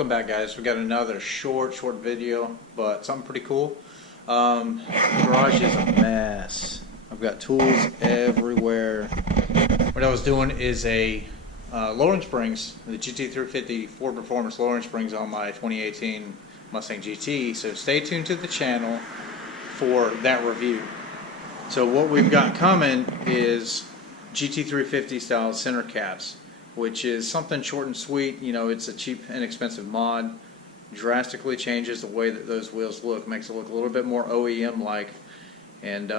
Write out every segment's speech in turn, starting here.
welcome back, guys. We got another short video, but something pretty cool. The garage is a mess. I've got tools everywhere. What I was doing is a lowering springs, the GT350 Ford Performance lowering springs on my 2018 Mustang GT. So stay tuned to the channel for that review. So what we've got coming is GT350 style center caps, which is something short and sweet. You know, it's a cheap, inexpensive mod. Drastically changes the way that those wheels look, makes it look a little bit more OEM-like, and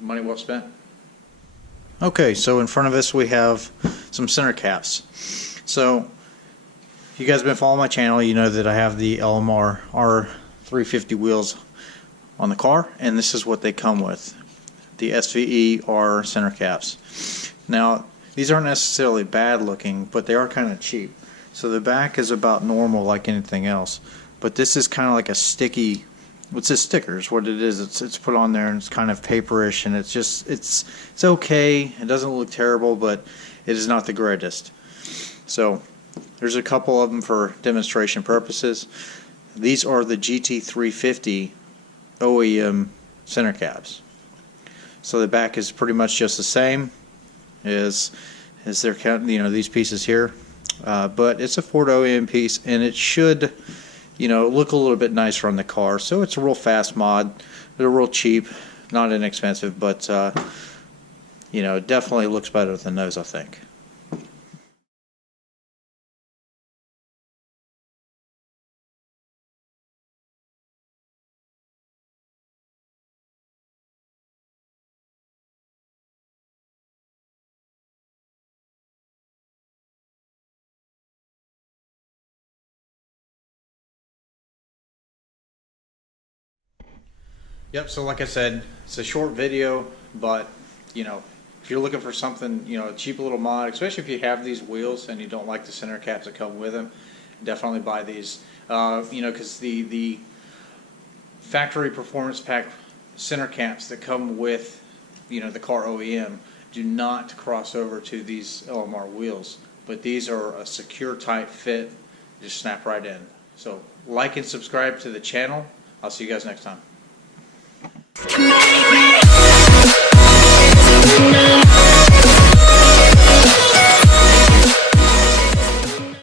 money well spent. Okay, so in front of us we have some center caps. So if you guys have been following my channel, you know that I have the LMR R350 wheels on the car, and this is what they come with, the SVE R center caps. Now, these aren't necessarily bad looking, but they are kind of cheap. So the back is about normal like anything else, but this is kind of like a sticky, what's this, sticker is what it is. It's put on there and it's kind of paperish, and it's okay. It doesn't look terrible, but it is not the greatest. So there's a couple of them for demonstration purposes. These are the GT350 OEM center caps. So the back is pretty much just the same as they're counting, you know, these pieces here, but it's a Ford OEM piece, and it should, you know, look a little bit nicer on the car. So it's a real fast mod. They're real cheap, not inexpensive, but you know, it definitely looks better than those, I think. Yep, so like I said, it's a short video, but you know, if you're looking for something, you know, a cheap little mod, especially if you have these wheels and you don't like the center caps that come with them, definitely buy these. You know, because the factory performance pack center caps that come with, you know, the car OEM do not cross over to these LMR wheels, but these are a secure, tight fit, just snap right in. So like and subscribe to the channel. I'll see you guys next time.